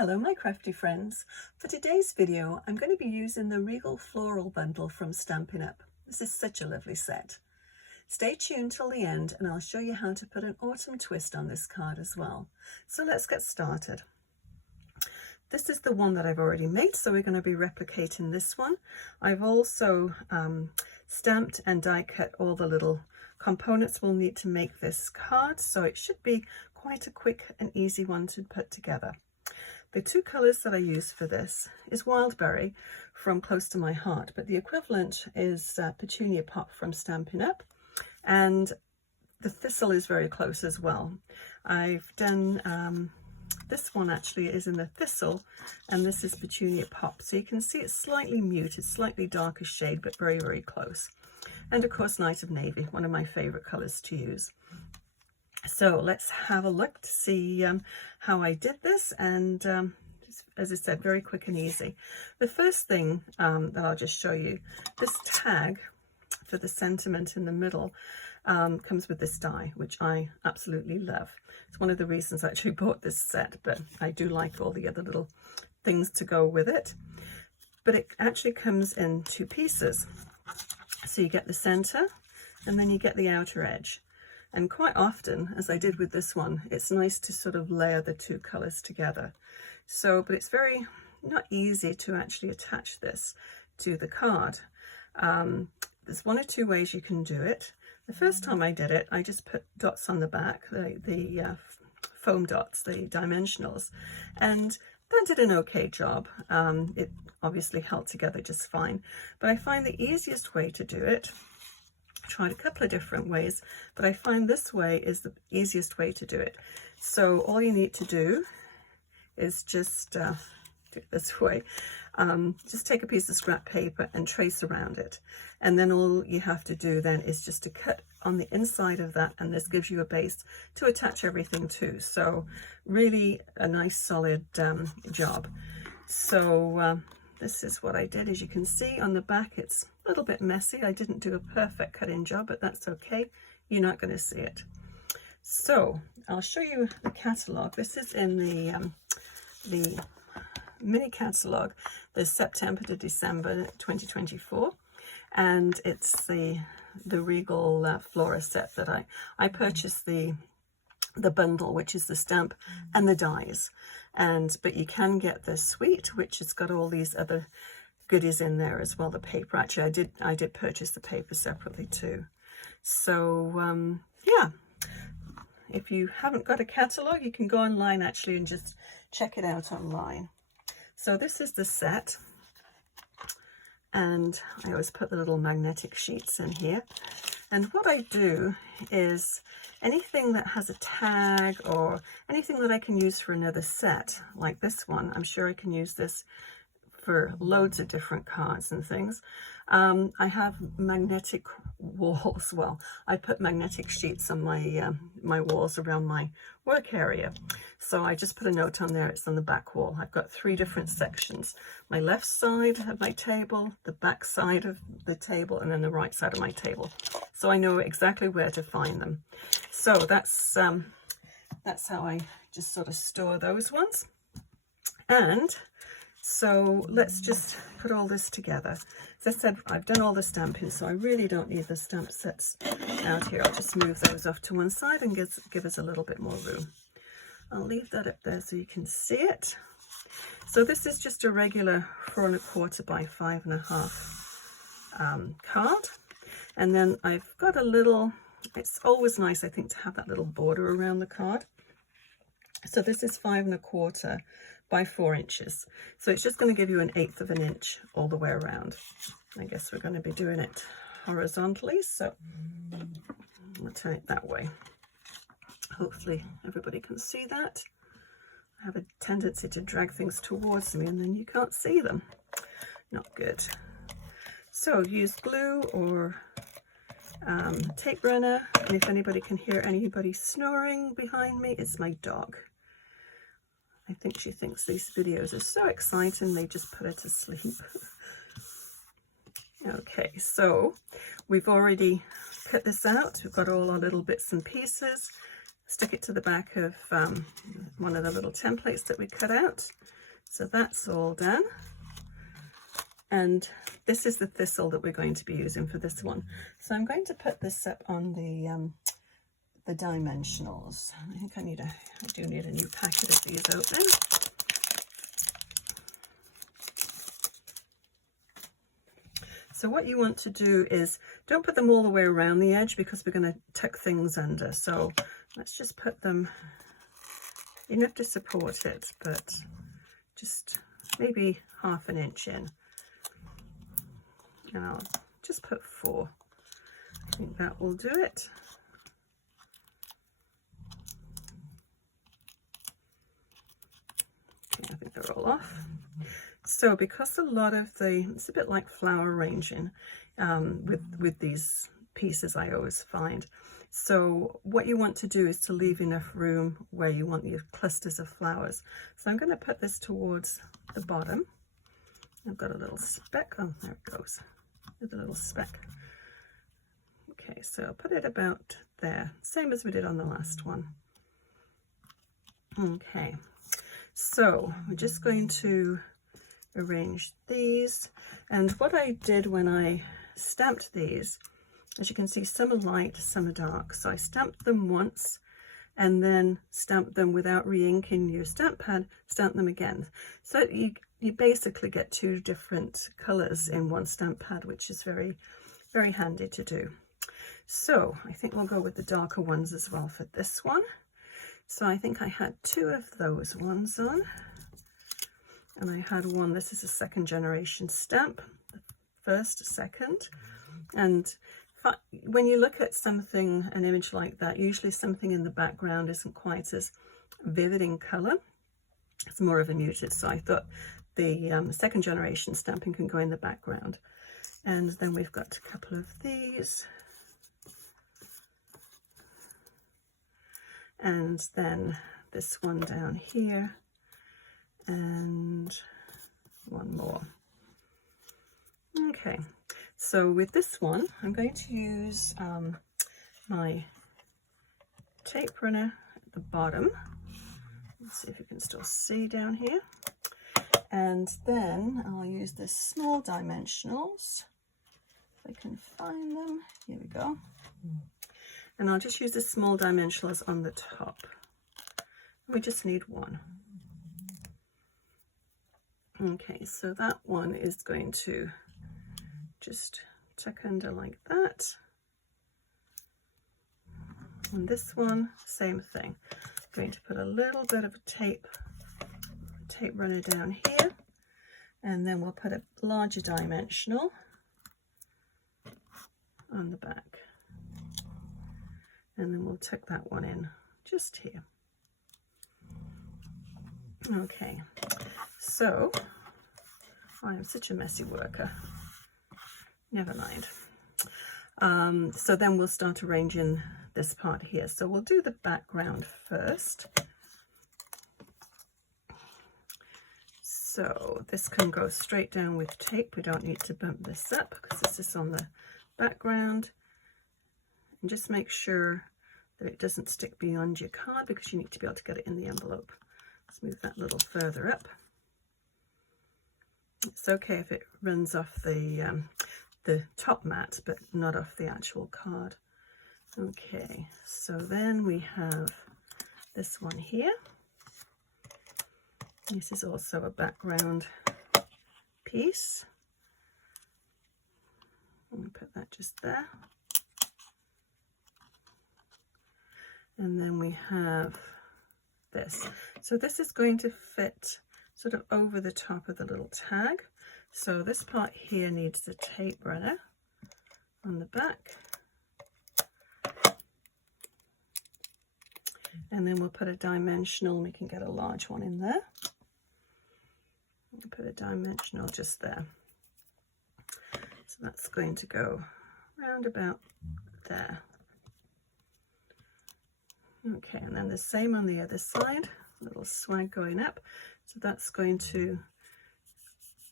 Hello my crafty friends. For today's video I'm going to be using the Regal Floral bundle from Stampin' Up. This is such a lovely set. Stay tuned till the end and I'll show you how to put an autumn twist on this card as well. So let's get started. This is the one that I've already made, so we're going to be replicating this one. I've also stamped and die cut all the little components we'll need to make this card, so it should be quite a quick and easy one to put together. The two colours that I use for this is Wildberry from Close to My Heart, but the equivalent is Petunia Pop from Stampin' Up, and the Thistle is very close as well. I've done this one actually is in the Thistle, and this is Petunia Pop, so you can see it's slightly muted, slightly darker shade, but very, very close. And of course Night of Navy, one of my favourite colours to use. So let's have a look to see how I did this, and as I said, very quick and easy. The first thing that I'll just show you, this tag for the sentiment in the middle comes with this die, which I absolutely love. It's one of the reasons I actually bought this set, but I do like all the other little things to go with it. But it actually comes in two pieces. So you get the center and then you get the outer edge. And quite often, as I did with this one, it's nice to sort of layer the two colors together. So, but it's very not easy to actually attach this to the card. There's one or two ways you can do it. The first time I did it, I just put dots on the back, the foam dots, the dimensionals, and that did an okay job. It obviously held together just fine. But I find the easiest way to do it, tried a couple of different ways, but I find this way is the easiest way to do it. So all you need to do is just do it this way. Just take a piece of scrap paper and trace around it, and then all you have to do then is just to cut on the inside of that, and this gives you a base to attach everything to. So really a nice solid job. So this is what I did. As you can see on the back, it's a little bit messy. I didn't do a perfect cut-in job, but that's okay. You're not going to see it. So I'll show you the catalogue. This is in the mini catalogue, the September to December 2024, and it's the Regal Flora set that I purchased the bundle, which is the stamp and the dies, but you can get the suite, which has got all these other goodies in there as well. The paper, actually I did purchase the paper separately too. So yeah, if you haven't got a catalogue, you can go online actually and just check it out online. So this is the set, and I always put the little magnetic sheets in here. And what I do is anything that has a tag or anything that I can use for another set, like this one, I'm sure I can use this for loads of different cards and things. I have magnetic walls. Well, I put magnetic sheets on my my walls around my work area. So I just put a note on there. It's on the back wall. I've got three different sections: my left side of my table, the back side of the table, and then the right side of my table. So I know exactly where to find them. So that's how I just sort of store those ones. And so let's just put all this together. As I said, I've done all the stamping, so I really don't need the stamp sets out here. I'll just move those off to one side and give us a little bit more room. I'll leave that up there so you can see it. So this is just a regular 4 1/4 by 5 1/2 card. And then I've got a little, it's always nice, I think, to have that little border around the card. So this is 5 1/4 by 4 inches. So it's just going to give you 1/8 of an inch all the way around. I guess we're going to be doing it horizontally, so I'll turn it that way. Hopefully everybody can see that. I have a tendency to drag things towards me and then you can't see them. Not good. So use glue or tape runner, and if anybody can hear anybody snoring behind me, it's my dog. I think she thinks these videos are so exciting they just put her to sleep. Okay, so we've already cut this out. We've got all our little bits and pieces. stick it to the back of one of the little templates that we cut out. So that's all done. And this is the thistle that we're going to be using for this one. So I'm going to put this up on the dimensionals. I think I do need a new packet of these open. So what you want to do is, don't put them all the way around the edge because we're going to tuck things under. So let's just put them enough to support it, but just maybe ½ inch in. And I'll just put 4. I think that will do it. Okay, I think they're all off. So because a lot of it's a bit like flower arranging with these pieces, I always find. So what you want to do is to leave enough room where you want your clusters of flowers. So I'm going to put this towards the bottom. I've got a little speck. Oh, there it goes. With a little speck. Okay, so I'll put it about there, same as we did on the last one. Okay, so we're just going to arrange these. And what I did when I stamped these, as you can see, some are light, some are dark. So I stamped them once and then stamped them without re-inking your stamp pad, stamp them again. So you basically get 2 different colors in one stamp pad, which is very, very handy to do. So I think we'll go with the darker ones as well for this one. So I think I had 2 of those ones on. And I had one, this is a 2nd generation stamp, first, second. And when you look at something, an image like that, usually something in the background isn't quite as vivid in color. It's more of a muted. So I thought the 2nd generation stamping can go in the background. And then we've got a couple of these. And then this one down here. And one more. Okay, so with this one, I'm going to use my tape runner at the bottom. Let's see if you can still see down here. And then I'll use the small dimensionals. If I can find them. Here we go. And I'll just use the small dimensionals on the top. We just need 1. Okay, so that one is going to just tuck under like that. And this one, same thing. I'm going to put a little bit of tape runner down here, and then we'll put a larger dimensional on the back. And then we'll tuck that one in just here. Okay, so I am such a messy worker. Never mind. So then we'll start arranging this part here. So we'll do the background first. So this can go straight down with tape. We don't need to bump this up because this is on the background. And just make sure that it doesn't stick beyond your card because you need to be able to get it in the envelope. Let's move that a little further up. It's okay if it runs off the top mat, but not off the actual card. Okay, so then we have this one here. This is also a background piece. I'm going to put that just there. And then we have this. So this is going to fit sort of over the top of the little tag. So this part here needs the tape runner on the back. And then we'll put a dimensional, we can get a large one in there. We'll put a dimensional just there. So that's going to go round about there. Okay, and then the same on the other side, a little swag going up. So that's going to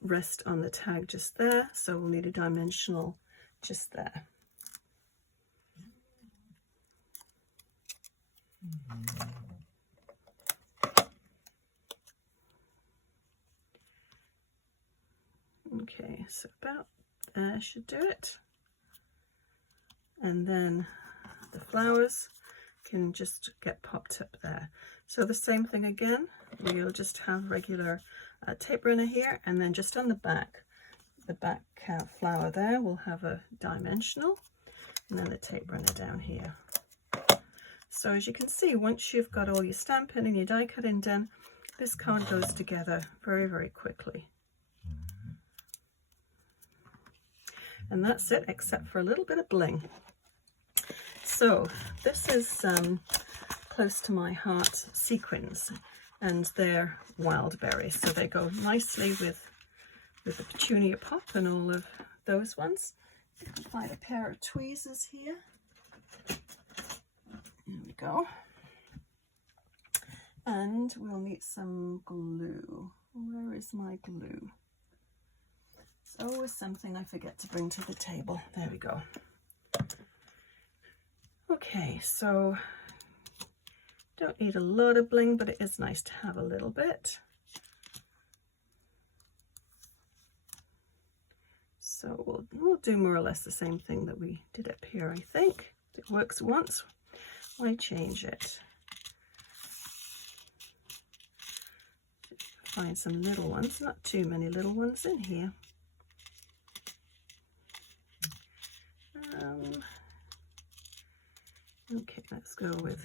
rest on the tag just there. So we'll need a dimensional just there. Okay, so about there should do it. And then the flowers can just get popped up there. So the same thing again, we'll just have regular tape runner here, and then just on the back flower there, we'll have a dimensional, and then the tape runner down here. So as you can see, once you've got all your stamping and your die cutting done, this card goes together very, very quickly. And that's it, except for a little bit of bling. So this is close to my heart sequins, and they're wild berries, so they go nicely with the Petunia pop and all of those ones. You can find a pair of tweezers here. There we go. And we'll need some glue. Where is my glue? It's always something I forget to bring to the table. There we go. Okay, so don't need a lot of bling, but it is nice to have a little bit. So we'll do more or less the same thing that we did up here, I think. It works once, why change it? Find some little ones, not too many little ones in here. Okay, let's go with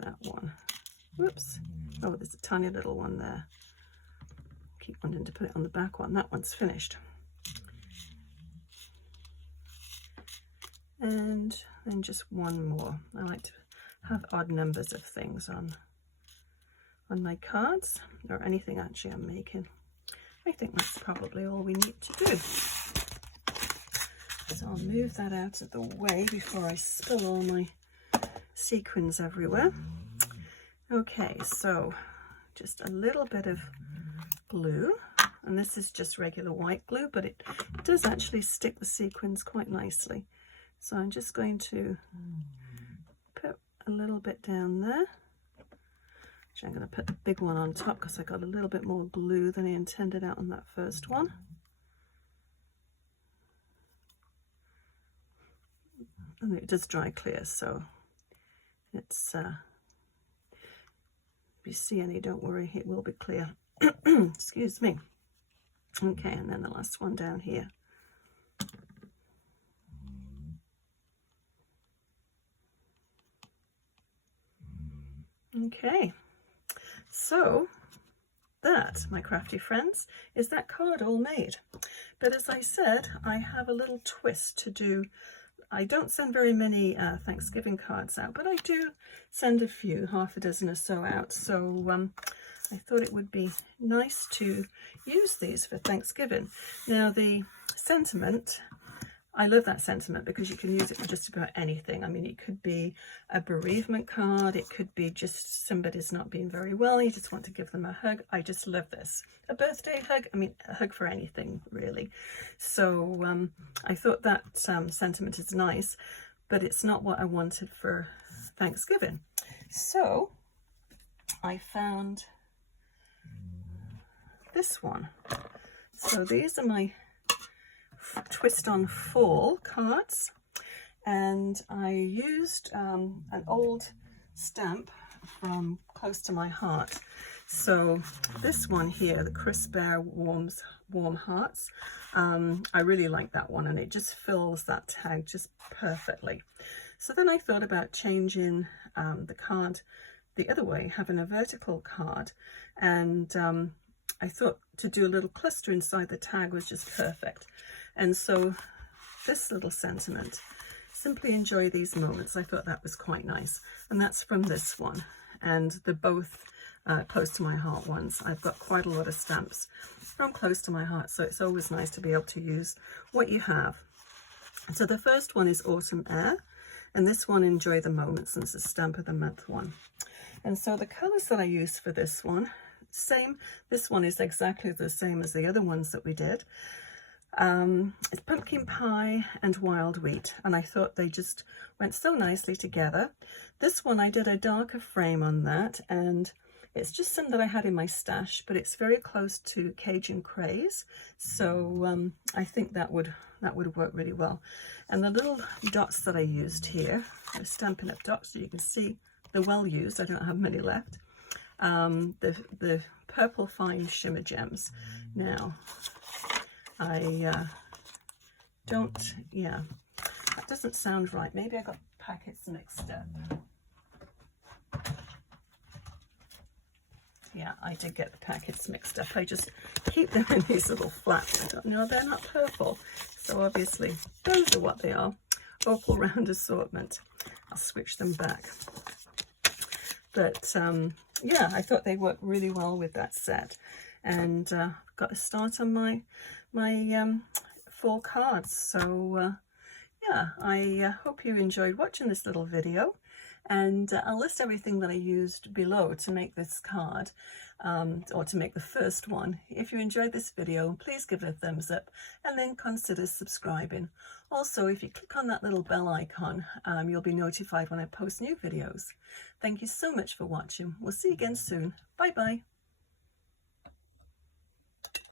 that one. Whoops. Oh, there's a tiny little one there. Keep wanting to put it on the back one. That one's finished. And then just one more. I like to have odd numbers of things on my cards, or anything actually I'm making. I think that's probably all we need to do. So I'll move that out of the way before I spill all my sequins everywhere. Okay, so just a little bit of glue, and this is just regular white glue, but it does actually stick the sequins quite nicely. So I'm just going to put a little bit down there. Actually, I'm going to put the big one on top because I got a little bit more glue than I intended out on that first one. And it does dry clear, so it's if you see any, don't worry, it will be clear. Excuse me. Okay, and then the last one down here. Okay, so that, my crafty friends, is that card all made. But as I said, I have a little twist to do. I don't send very many Thanksgiving cards out, but I do send a few, half a dozen or so out. So I thought it would be nice to use these for Thanksgiving. Now the sentiment, I love that sentiment because you can use it for just about anything. I mean, it could be a bereavement card, it could be just somebody's not being very well, you just want to give them a hug. I just love this. A birthday hug, I mean, a hug for anything, really. So I thought that sentiment is nice, but it's not what I wanted for Thanksgiving. So I found this one. So these are my twist on fall cards, and I used an old stamp from Close to My Heart. So this one here, the Crisp Bear Warm Hearts, I really like that one, and it just fills that tag just perfectly. So then I thought about changing the card the other way, having a vertical card, and I thought to do a little cluster inside the tag was just perfect. And so this little sentiment, simply enjoy these moments, I thought that was quite nice. And that's from this one. And they're both Close to My Heart ones. I've got quite a lot of stamps from Close to My Heart, so it's always nice to be able to use what you have. So the first one is Autumn Air, and this one, Enjoy the Moment, since it's Stamp of the Month one. And so the colours that I use for this one, same, this one is exactly the same as the other ones that we did. It's pumpkin pie and wild wheat, and I thought they just went so nicely together. This one I did a darker frame on that, and it's just some that I had in my stash, but it's very close to Cajun Craze, so I think that would work really well. And the little dots that I used here, the Stampin' Up dots, so you can see they're well used. I don't have many left. The purple fine shimmer gems. Now, I don't, yeah, that doesn't sound right. Maybe I got packets mixed up. Yeah, I did get the packets mixed up. I just keep them in these little flats. I don't know, they're not purple. So obviously, those are what they are. Opal round assortment. I'll switch them back. But yeah, I thought they worked really well with that set. And got a start on my 4 cards. So yeah, I hope you enjoyed watching this little video. And I'll list everything that I used below to make this card, or to make the first one. If you enjoyed this video, please give it a thumbs up and then consider subscribing. Also, if you click on that little bell icon, you'll be notified when I post new videos. Thank you so much for watching. We'll see you again soon. Bye bye.